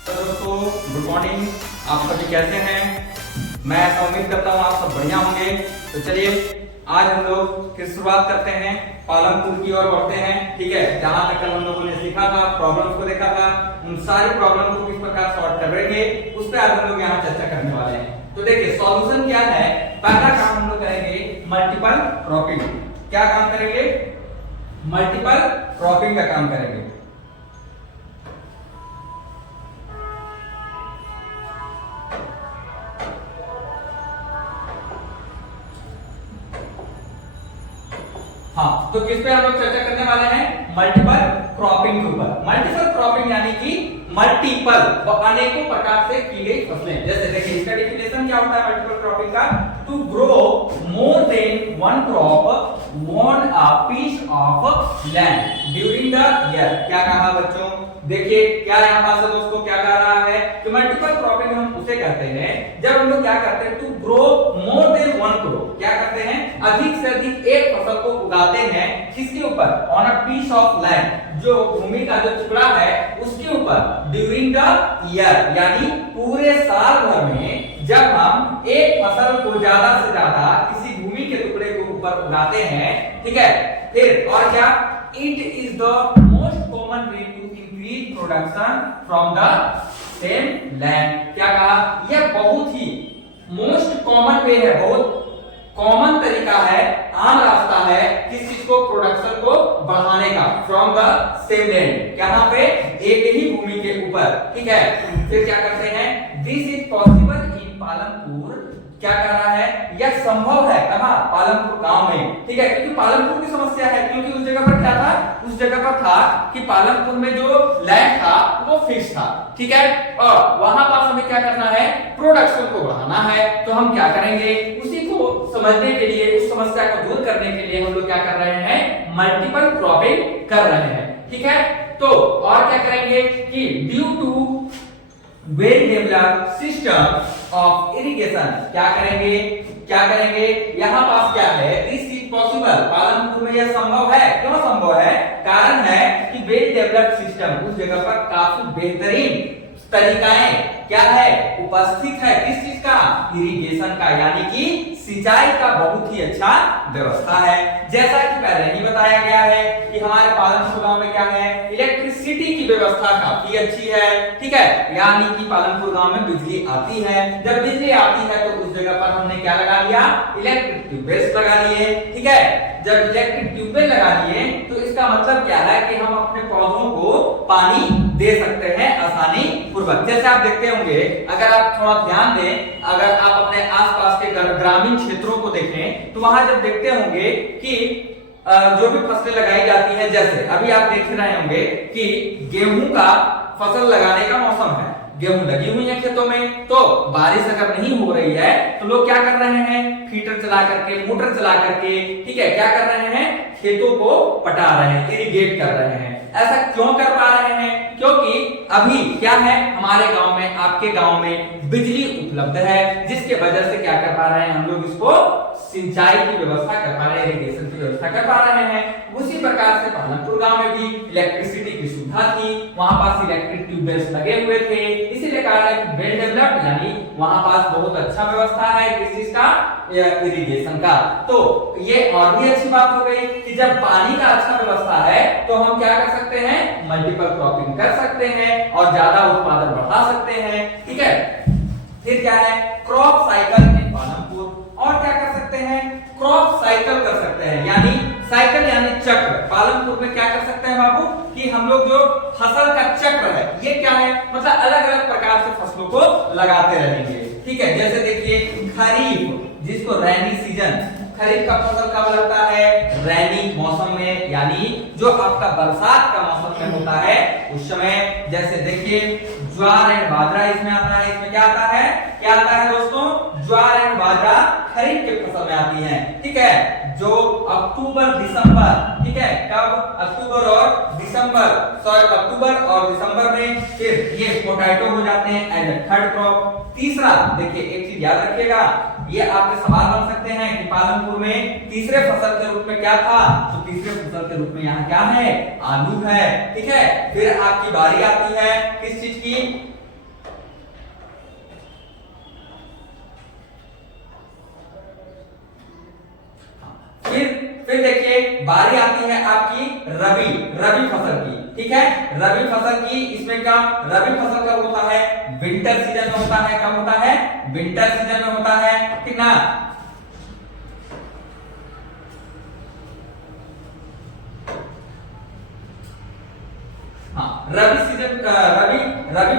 तो दोस्तों good morning. आप सभी कैसे हैं? मैं ऐसा उम्मीद करता हूँ आप सब बढ़िया होंगे। तो चलिए आज हम लोग फिर शुरुआत करते हैं, पालनपुर की ओर बढ़ते हैं। ठीक है, जहां तक कल हम लोगों ने सीखा था, प्रॉब्लम्स को देखा था, उन सारी प्रॉब्लम को किस प्रकार सॉल्व करेंगे उस पर आज हम लोग यहाँ चर्चा करने वाले हैं। तो देखिए सॉल्यूशन क्या है। पहला काम हम लोग करेंगे मल्टीपल क्रॉपिंग। क्या काम करेंगे? मल्टीपल क्रॉपिंग का काम करेंगे। हाँ, तो किस पे हम लोग चर्चा करने वाले हैं? मल्टीपल क्रॉपिंग के ऊपर। मल्टीपल क्रॉपिंग यानी कि मल्टीपल अनेकों प्रकार से की गई फसलें। जैसे देखिए इसका डेफिनेशन क्या होता है मल्टीपल क्रॉपिंग का? To grow more than one crop on a piece of land during the year. क्या कहा बच्चों? देखिए क्या यहाँ पास दोस्तों क्या कह रहा है कि मल्टीपल क्रॉपिंग हम उसे कहते हैं जब हम लोग क्या करते हैं, to grow more than one crop. क्या करते हैं? अधिक से अधिक एक फसल को उगाते हैं। किसके ऊपर? On a piece of land, जो भूमि का जो टुकड़ा है उसके ऊपर। ड्यूरिंग द ईयर यानी पूरे साल भर में जब हम एक फसल को ज्यादा से ज्यादा किसी भूमि के टुकड़े के ऊपर उगाते हैं। ठीक है, फिर और क्या? It is the most common way to increase production from the same land. क्या कहा? यह बहुत ही मोस्ट कॉमन वे है, बहुत कॉमन तरीका है, आम रास्ता है किस चीज को? प्रोडक्शन को बढ़ाने का। फ्रॉम द सेम लैंड, यहाँ पे एक ही भूमि के ऊपर। ठीक है, फिर क्या करते हैं? This is possible in Palanpur. क्या कह रहा है? यह संभव है कहां? पालनपुर गांव में। ठीक है, क्योंकि पालनपुर की समस्या है, क्योंकि उस जगह पर क्या था? उस जगह पर था कि पालनपुर में जो लैंड था वो फिक्स था। ठीक है, और वहां पास हमें क्या करना है? प्रोडक्शन को बढ़ाना है। तो हम क्या करेंगे? उसी को समझने के लिए, उस समस्या को दूर करने के लिए हम लोग क्या कर रहे हैं? मल्टीपल क्रॉपिंग कर रहे हैं। ठीक है, तो और क्या करेंगे कि due to well developed system of irrigation. क्या करेंगे? क्या करेंगे? यहाँ पास क्या है? This is possible. पालनपुर में यह संभव है। क्यों संभव है? कारण है कि वेल डेवलप्ड सिस्टम, उस जगह पर काफी बेहतरीन तरीकाएं क्या है? उपस्थित है। किस चीज का? इरिगेशन का, यानी कि सिंचाई का बहुत ही अच्छा व्यवस्था है। जैसा कि पहले ही बताया गया है कि हमारे पालनपुर गांव में क्या है? इलेक्ट्रिसिटी की व्यवस्था काफी अच्छी है। ठीक है, यानी कि पालनपुर गांव में बिजली आती है। जब बिजली आती है तो उस जगह पर हमने क्या लगा लिया? इलेक्ट्रिक ट्यूबवेल्स लगा लिए। ठीक है, जब इलेक्ट्रिक ट्यूबवेल लगा लिए तो इसका मतलब क्या है कि हम अपने पौधों को पानी दे सकते हैं आसानी पूर्वक। जैसे आप देखते होंगे, अगर आप थोड़ा ध्यान दें, अगर आप अपने आसपास के ग्रामीण क्षेत्रों को देखें तो वहां जब देखते होंगे कि जो भी फसलें लगाई जाती हैं, जैसे अभी आप देख रहे होंगे कि गेहूं का फसल लगाने का मौसम है, गेहूं लगी हुई है खेतों में, तो बारिश अगर नहीं हो रही है तो लोग क्या कर रहे हैं? फीटर चला करके, मोटर चला करके, ठीक है, क्या कर रहे हैं? खेतों को पटा रहे हैं, इरिगेट कर रहे हैं। ऐसा क्यों कर पा रहे हैं? क्योंकि अभी क्या है, हमारे गांव में, आपके गांव में बिजली उपलब्ध है, जिसके वजह से क्या कर पा रहे हैं हम लोग? इसको सिंचाई की व्यवस्था कर पा रहे हैं, इरिगेशन की व्यवस्था कर पा रहे हैं। उसी प्रकार से पालनपुर गांव में भी इलेक्ट्रिसिटी की सुविधा थी, वहां पास इलेक्ट्रिक ट्यूबवेल्स लगे हुए थे, इसीलिए कहा है कि वेल डेवलप्ड, यानी वहां पास बहुत अच्छा व्यवस्था है किस चीज का? इरिगेशन का। तो ये और भी अच्छी बात हो गई कि जब पानी का अच्छा व्यवस्था है तो हम क्या कर सकते हैं? मल्टीपल क्रॉपिंग कर सकते हैं और ज्यादा उत्पादन बढ़ा सकते हैं। ठीक है, फिर क्या है? Crop cycle in Palanpur. और क्या कर सकते हैं? क्रॉप साइकिल कर सकते हैं, यानी साइकिल यानी चक्र। पालनपुर में क्या कर सकते हैं बाबू कि हम लोग जो फसल का चक्र है, ये क्या है? मतलब अलग अलग प्रकार से फसलों को लगाते रहेंगे। ठीक है, जैसे देखिए खरीफ, जिसको रैनी सीजन, खरीफ का फसल कब लगता है? रैनी मौसम में, यानी जो आपका बरसात का मौसम में होता है उस समय। जैसे देखिए ज्वार एंड बाजरा इसमें आता है। इसमें क्या आता है? क्या आता है दोस्तों? ज्वार एंड बाजरा खरीफ के फसल में आती है। ठीक है, जो अक्टूबर दिसंबर, ठीक है, कब? अक्टूबर और दिसंबर, सॉरी अक्टूबर और दिसंबर में फिर ये पोटैटो हो जाते हैं एज थर्ड क्रॉप। तीसरा देखिए, एक चीज याद रखिएगा, ये आपके सवाल बन सकते हैं कि पालनपुर में तीसरे फसल के रूप में क्या था? तो तीसरे फसल के रूप में यहाँ क्या है? आलू है। ठीक है, फिर आपकी बारी आती है किस चीज की? फिर देखिए बारी आती है आपकी रबी फसल की, ठीक है। रबी फसल की इसमें क्या, रबी फसल कब होता है, विंटर सीजन में होता है। कब होता है, विंटर सीजन में होता है, ठीक ना। हाँ, रबी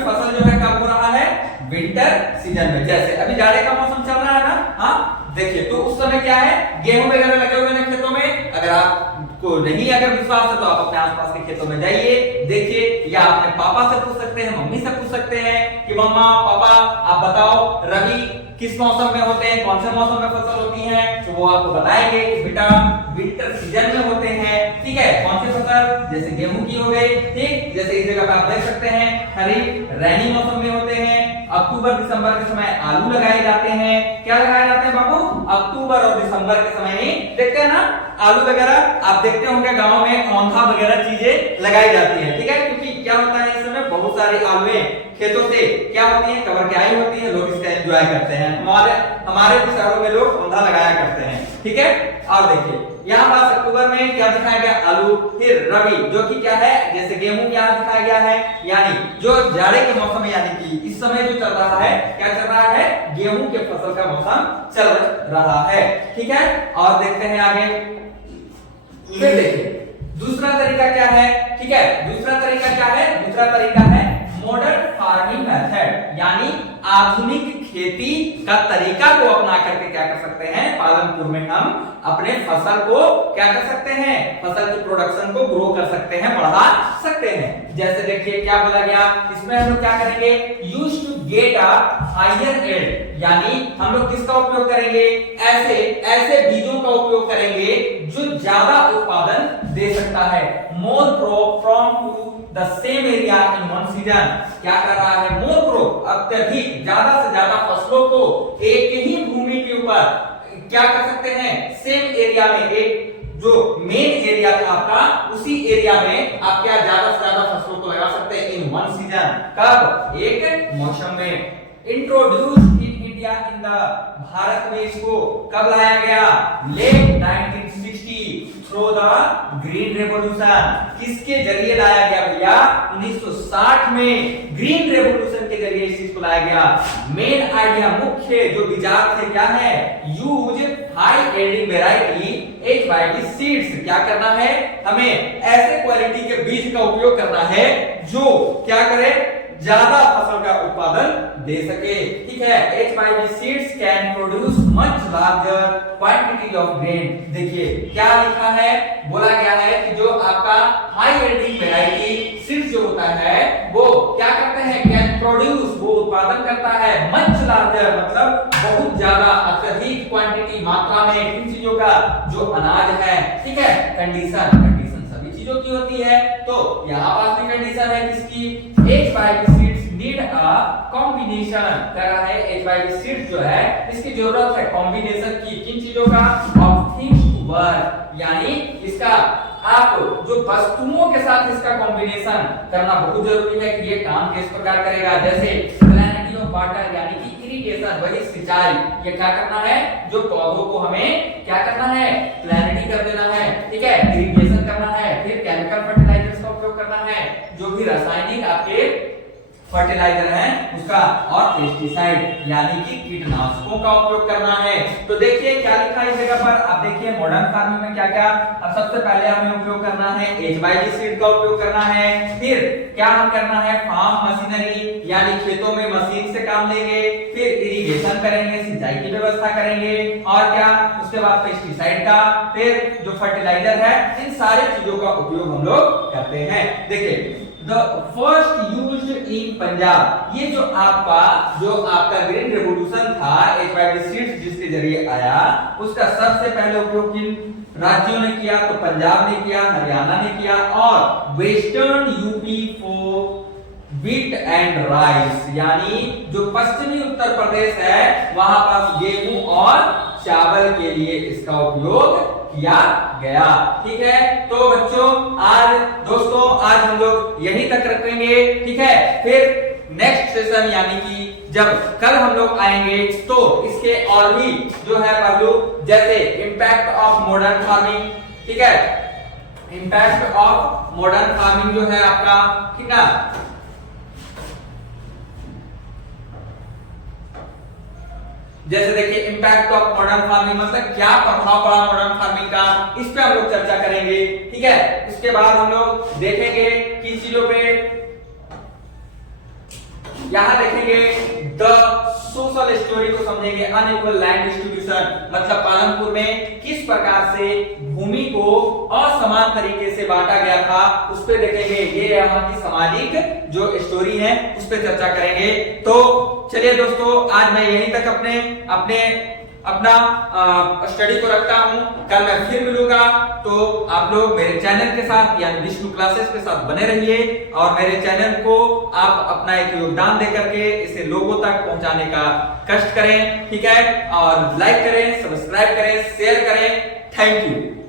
फसल जो है कब हो रहा है, विंटर सीजन में। जैसे अभी जाड़े का मौसम चल रहा है ना, हाँ देखिए, तो उस समय क्या है, गेहूं वगैरह लगे हुए हैं खेतों में। अगर आपको नहीं अगर विश्वास है तो आप अपने आसपास के खेतों में जाइए, देखिए, या अपने पापा से पूछ सकते हैं, मम्मी से पूछ सकते हैं कि मम्मा पापा आप बताओ रबी किस मौसम में होते हैं, कौन से मौसम में फसल होती है, तो वो आपको बताएंगे कि बेटा विंटर सीजन में होते हैं, ठीक है। कौन सी फसल, जैसे गेहूं की हो गई, ठीक। जैसे इस जगह पे आप देख सकते हैं खरीफ रैनी मौसम में होते हैं। अक्टूबर दिसंबर के समय आलू लगाए जाते हैं। क्या लगाए जाते हैं बाबू, अक्टूबर और दिसंबर के समय ही देखते हैं ना, आलू वगैरह आप देखते होंगे गांव में औंधा वगैरह चीजें लगाई जाती है, ठीक है। क्योंकि क्या होता है, इस समय बहुत सारे आलूएं खेतों से क्या होती है, कवर के आई होती है, लोग इसका एंजॉय करते हैं। हमारे शहरों में लोग पौधा लगाया करते हैं, ठीक है। और देखिए यहाँ पास अक्टूबर में क्या दिखाया गया, आलू। फिर रबी जो कि क्या है, जैसे गेहूं यहाँ दिखाया गया है, यानी जो जाड़े के मौसम में, यानी कि इस समय जो चल रहा है, क्या चल रहा है, गेहूं के फसल का मौसम चल रहा है, ठीक है। और देखते हैं आगे, फिर देखिए दूसरा तरीका क्या है, ठीक है। दूसरा तरीका क्या है, दूसरा तरीका है मॉडर्न फार्मिंग मेथड, यानी आधुनिक खेती का तरीका को अपना करके क्या कर सकते हैं, पालन पूर्व में हम अपने फसल को क्या कर सकते हैं, फसल की प्रोडक्शन को ग्रो कर सकते हैं, बढ़ा सकते हैं। जैसे देखिए क्या बोला गया, इसमें हम लोग क्या करेंगे, use to get a higher yield, यानी हम लोग किसका उपयोग करेंगे, ऐसे ऐसे बीजों का उपयोग करेंगे जो ज्यादा उत्पादन दे सकता है। More crop from to the same area in one season, क्या कर रहा है, मोर क्रॉप, अत्यधिक ज्यादा से ज्यादा फसलों को एक ही भूमि के ऊपर क्या कर सकते हैं, सेम एरिया में, एक जो मेन एरिया था आपका, उसी एरिया में आप क्या ज्यादा से ज्यादा फसलों को लगा सकते हैं इन वन सीजन। कब, एक मौसम में। Introduce in India in the, Bharat में इसको कब लाया गया, late 1960 through the green revolution. किसके जरिए लाया गया भैया, 1960 में ग्रीन रेवोल्यूशन के जरिए इस चीज को लाया गया। मेन आइडिया, मुख्य जो विचार थे क्या है, use high yielding variety HYV seeds. क्या करना है, हमें ऐसे क्वालिटी के बीज का उपयोग करना है जो क्या करे, ज्यादा फसल का उत्पादन दे सके, ठीक है। HYV seeds can produce much larger quantity of grain. देखिए क्या लिखा है, बोला गया है कि जो आपका हाई यील्डिंग वैरायटी सीड्स जो होता है वो क्या करते हैं, कैन प्रोड्यूस, वो उत्पादन करता है, मच लार्जर मतलब बहुत ज्यादा, अत्यधिक क्वांटिटी, मात्रा में, किन चीजों का, जो अनाज है, ठीक है। कंडीशन सभी चीजों की होती है, तो यहाँ पास भी कंडीशन है किसकी, HYV seeds need a combination. कर रहा है HYV सीड्स जो है इसकी जरूरत है कॉम्बिनेशन की, किन चीजों का, ऑफ थिंग्स टू वर्क, यानी इसका आप जो वस्तुओं के साथ इसका कॉम्बिनेशन करना बहुत जरूरी है कि ये काम किस प्रकार करेगा। जैसे क्लैरिटी ऑफ वाटर, यानी कि इरिगेशन, वही सिंचाई, ये क्या करना है, जो पौधों को हमें क्या करना है, क्लैरिटी कर देना है, ठीक है, इरिगेशन करना है। फिर केमिकल फर्टिलाइजर्स का उपयोग करना है, जो भी रासायनिक आपके फर्टिलाइजर है उसका, और पेस्टिसाइड यानी कि कीटनाशकों का उपयोग करना है। तो देखिए क्या लिखा है इस जगह पर, आप देखिए मॉडर्न फार्मिंग में क्या क्या, अब सबसे पहले हमें उपयोग करना है HYV सीड का उपयोग करना है। फिर क्या हम करना है, फार्म मशीनरी, यानी खेतों में मशीन से काम लेंगे। फिर इरिगेशन करेंगे, सिंचाई की व्यवस्था करेंगे, और क्या उसके बाद पेस्टिसाइड का, फिर जो फर्टिलाइजर है, इन सारे चीजों का उपयोग हम लोग करते हैं। देखिए The first used in Punjab, ये जो आपका ग्रीन रेवोल्यूशन था, HYV सीड्स जिसके जरिए आया, उसका सबसे पहले उपयोग किन राज्यों ने किया, तो पंजाब ने किया, हरियाणा ने किया, और western UP for wheat and rice, यानी जो पश्चिमी उत्तर प्रदेश है वहां पास गेहूं और चावल के लिए इसका उपयोग किया गया, ठीक है। तो बच्चों दोस्तों आज हम लोग यहीं तक रखेंगे, ठीक है। फिर नेक्स्ट सेशन यानी कि जब कल हम लोग आएंगे तो इसके और भी जो है पहलू, जैसे इंपैक्ट ऑफ मॉडर्न फार्मिंग, ठीक है। इम्पैक्ट ऑफ मॉडर्न फार्मिंग जो है आपका, ठीक ना, जैसे देखिए इम्पैक्ट ऑफ मॉडर्न फार्मिंग मतलब क्या प्रभाव पड़ा मॉडर्न फार्मिंग का, इस पे हम लोग चर्चा करेंगे, ठीक है। उसके बाद हम लोग देखेंगे किस चीजों पे, यहां देखेंगे द सोशल स्टोरी को समझेंगे, अनइक्वल लैंड डिस्ट्रीब्यूशन मतलब पालनपुर में किस प्रकार से भूमि को असमान तरीके से बांटा गया था, उस पे देखेंगे। ये यहाँ की सामाजिक जो स्टोरी है उस पे चर्चा करेंगे। तो चलिए दोस्तों, आज मैं यहीं तक अपना स्टडी को रखता हूं। कल मैं फिर मिलूंगा, तो आप लोग मेरे चैनल के साथ यानी विष्णु क्लासेस के साथ बने रहिए और मेरे चैनल को आप अपना एक योगदान दे करके इसे लोगों तक पहुंचाने का कष्ट करें, ठीक है। और लाइक करें, सब्सक्राइब करें, शेयर करें। Thank you.